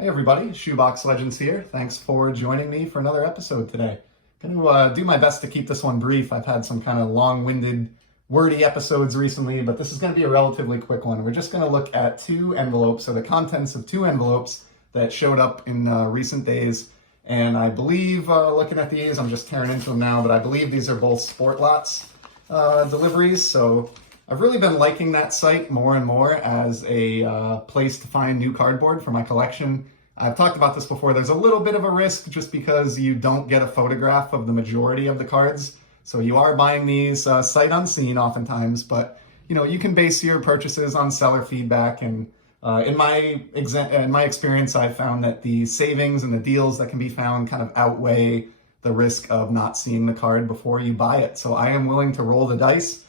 Hey everybody, Shoebox Legends here. Thanks for joining me for another episode today. I'm going to do my best to keep this one brief. I've had some kind of long-winded, wordy episodes recently, but this is going to be a relatively quick one. We're just going to look at two envelopes, or the contents of two envelopes that showed up in recent days. And I believe, looking at these, I'm just tearing into them now, but I believe these are both Sportlots deliveries. So I've really been liking that site more and more as a place to find new cardboard for my collection. I've talked about this before. There's a little bit of a risk just because you don't get a photograph of the majority of the cards. So you are buying these sight unseen oftentimes, but you can base your purchases on seller feedback. And in my experience, I've found that the savings and the deals that can be found kind of outweigh the risk of not seeing the card before you buy it. So I am willing to roll the dice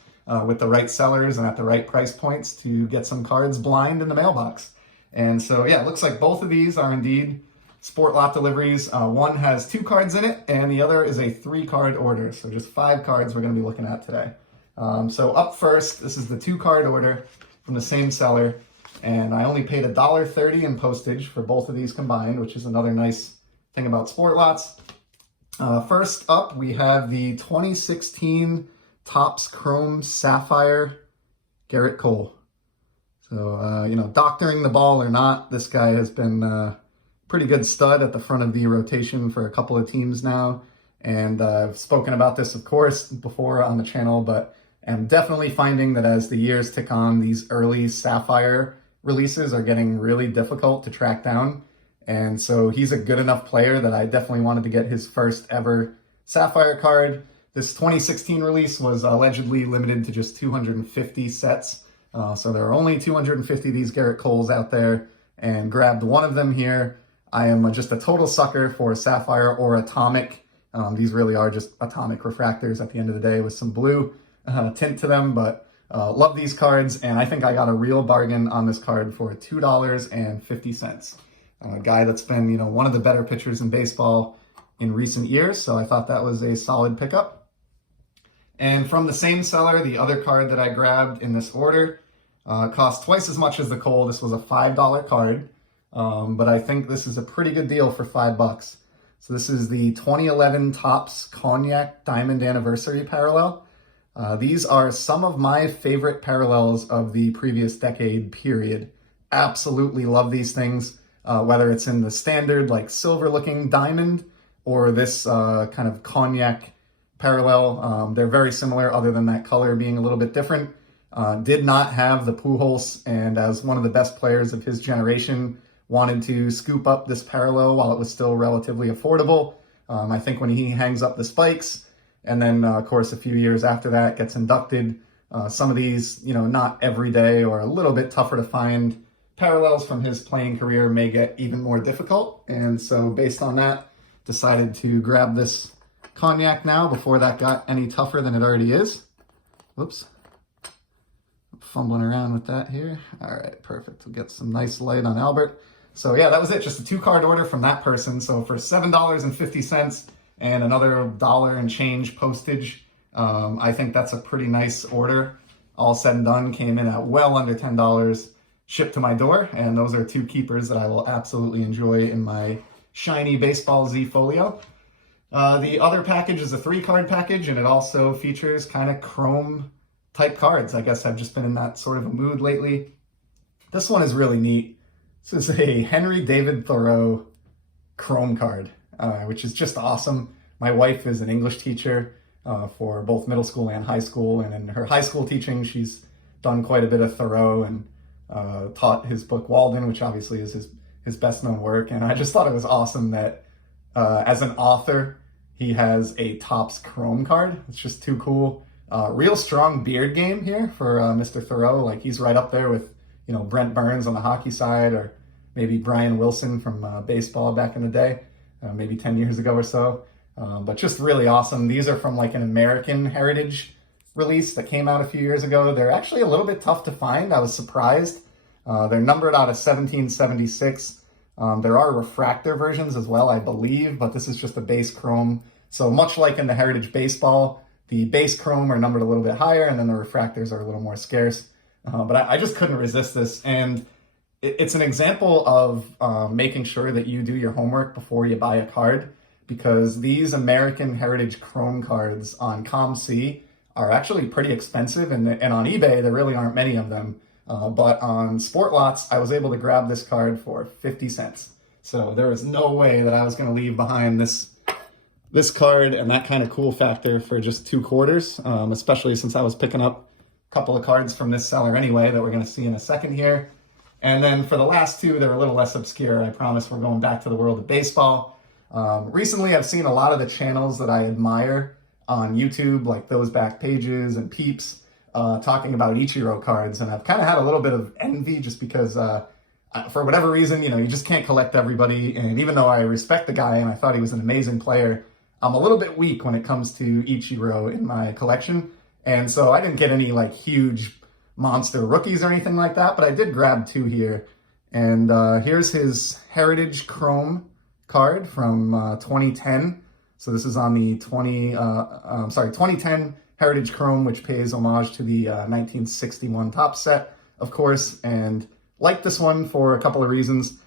with the right sellers and at the right price points to get some cards blind in the mailbox. And so, yeah, it looks like both of these are indeed Sport Lot deliveries. One has 2 cards in it, and the other is a 3-card order. So just 5 cards we're going to be looking at today. So up first, this is the 2-card order from the same seller, and I only paid $1.30 in postage for both of these combined, which is another nice thing about Sport Lots. First up, we have the 2016 Topps Chrome Sapphire Garrett Cole. So, doctoring the ball or not, this guy has been a pretty good stud at the front of the rotation for a couple of teams now. And I've spoken about this, of course, before on the channel, but I'm definitely finding that as the years tick on, these early Sapphire releases are getting really difficult to track down. And so he's a good enough player that I definitely wanted to get his first ever Sapphire card. This 2016 release was allegedly limited to just 250 sets. So there are only 250 of these Garrett Coles out there, and grabbed one of them here. I am just a total sucker for Sapphire or Atomic. These really are just Atomic refractors at the end of the day with some blue tint to them, but love these cards, and I think I got a real bargain on this card for $2.50. A guy that's been, one of the better pitchers in baseball in recent years, so I thought that was a solid pickup. And from the same seller, the other card that I grabbed in this order cost twice as much as the Cole. This was a $5 card, but I think this is a pretty good deal for $5. So this is the 2011 Topps Cognac Diamond Anniversary Parallel. These are some of my favorite parallels of the previous decade, period. Absolutely love these things, whether it's in the standard, like silver-looking diamond, or this kind of cognac parallel. They're very similar other than that color being a little bit different. Did not have the Pujols, and as one of the best players of his generation, wanted to scoop up this parallel while it was still relatively affordable. I think when he hangs up the spikes, and then of course a few years after that gets inducted, some of these, not every day or a little bit tougher to find parallels from his playing career may get even more difficult. And so based on that, decided to grab this Cognac now before that got any tougher than it already is. Whoops. I'm fumbling around with that here. All right, perfect. We'll get some nice light on Albert. So yeah, that was it. Just a 2-card order from that person. So for $7.50 and another $1 and change postage, I think that's a pretty nice order. All said and done, came in at well under $10, shipped to my door. And those are 2 keepers that I will absolutely enjoy in my shiny Baseball Z folio. The other package is a 3-card package, and it also features kind of chrome type cards. I guess I've just been in that sort of a mood lately. This one is really neat. This is a Henry David Thoreau chrome card, which is just awesome. My wife is an English teacher for both middle school and high school, and in her high school teaching, she's done quite a bit of Thoreau and taught his book Walden, which obviously is his best known work. And I just thought it was awesome that as an author, he has a Topps Chrome card. It's just too cool. Real strong beard game here for Mr. Thoreau. Like, he's right up there with, Brent Burns on the hockey side, or maybe Brian Wilson from baseball back in the day, maybe 10 years ago or so. But just really awesome. These are from like an American Heritage release that came out a few years ago. They're actually a little bit tough to find. I was surprised. They're numbered out of 1776. There are refractor versions as well, I believe, but this is just a base chrome. So much like in the Heritage Baseball, the base chrome are numbered a little bit higher, and then the refractors are a little more scarce. But I just couldn't resist this. And it's an example of making sure that you do your homework before you buy a card, because these American Heritage Chrome cards on ComC are actually pretty expensive, and on eBay there really aren't many of them. But on Sportlots, I was able to grab this card for 50 cents. So there is no way that I was going to leave behind this card and that kind of cool factor for just 2 quarters, especially since I was picking up a couple of cards from this seller anyway that we're going to see in a second here. And then for the last 2, they're a little less obscure. I promise we're going back to the world of baseball. Recently, I've seen a lot of the channels that I admire on YouTube, like Those Back Pages and Peeps, talking about Ichiro cards. And I've kind of had a little bit of envy just because, for whatever reason, you just can't collect everybody. And even though I respect the guy and I thought he was an amazing player, I'm a little bit weak when it comes to Ichiro in my collection. And so I didn't get any like huge monster rookies or anything like that, but I did grab 2 here. And here's his Heritage Chrome card from 2010. So this is on the 2010 Heritage Chrome, which pays homage to the 1961 top set, of course. And like this one for a couple of reasons.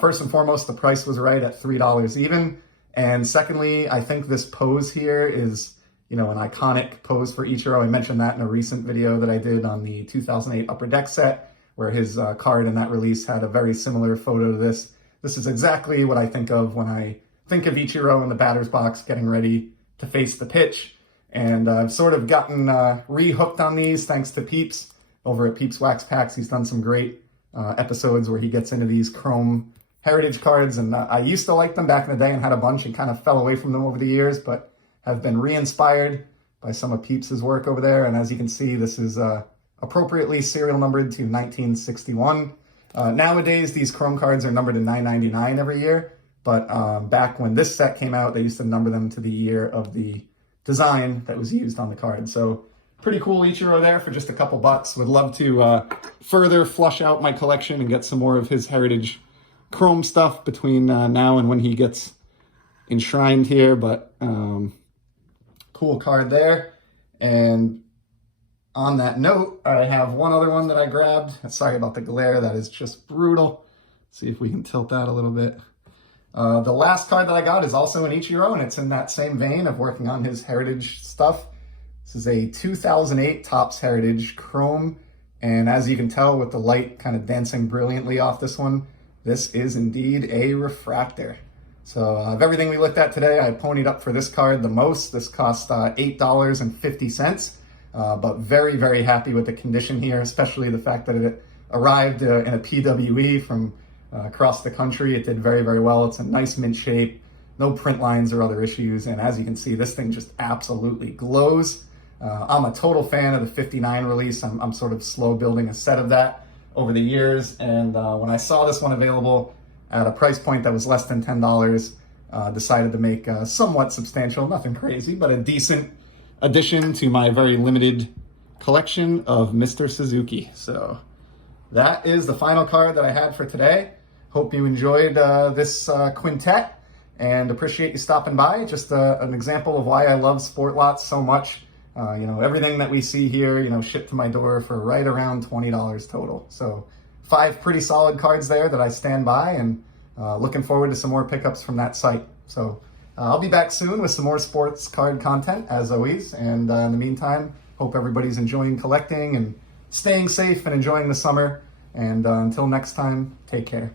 First and foremost, the price was right at $3 even. And secondly, I think this pose here is, an iconic pose for Ichiro. I mentioned that in a recent video that I did on the 2008 Upper Deck set, where his card in that release had a very similar photo to this. This is exactly what I think of when I think of Ichiro in the batter's box getting ready to face the pitch. And I've sort of gotten re-hooked on these thanks to Peeps over at Peeps Wax Packs. He's done some great episodes where he gets into these Chrome Heritage cards, and I used to like them back in the day and had a bunch and kind of fell away from them over the years, but have been re-inspired by some of Peeps' work over there. And as you can see, this is appropriately serial numbered to 1961. Nowadays, these Chrome cards are numbered to 999 every year, but back when this set came out, they used to number them to the year of the design that was used on the card. So pretty cool Ichiro there for just a couple bucks. Would love to further flush out my collection and get some more of his Heritage Chrome stuff between now and when he gets enshrined here, but cool card there. And on that note, I have one other one that I grabbed. Sorry about the glare, that is just brutal. See if we can tilt that a little bit. The last card that I got is also an Ichiro, and it's in that same vein of working on his Heritage stuff. This is a 2008 Topps Heritage Chrome, and as you can tell with the light kind of dancing brilliantly off this one, this is indeed a refractor. So of everything we looked at today, I ponied up for this card the most. This cost $8.50, but very, very happy with the condition here, especially the fact that it arrived in a PWE from across the country. It did very, very well. It's a nice mint shape, no print lines or other issues, and as you can see, this thing just absolutely glows. I'm a total fan of the 59 release. I'm sort of slow building a set of that over the years, and when I saw this one available at a price point that was less than $10, decided to make a somewhat substantial, nothing crazy, but a decent addition to my very limited collection of Mr. Suzuki. So that is the final card that I had for today. Hope you enjoyed this quintet and appreciate you stopping by. Just an example of why I love Sportlots so much. Everything that we see here, shipped to my door for right around $20 total. So 5 pretty solid cards there that I stand by, and looking forward to some more pickups from that site. So I'll be back soon with some more sports card content as always. And in the meantime, hope everybody's enjoying collecting and staying safe and enjoying the summer. And until next time, take care.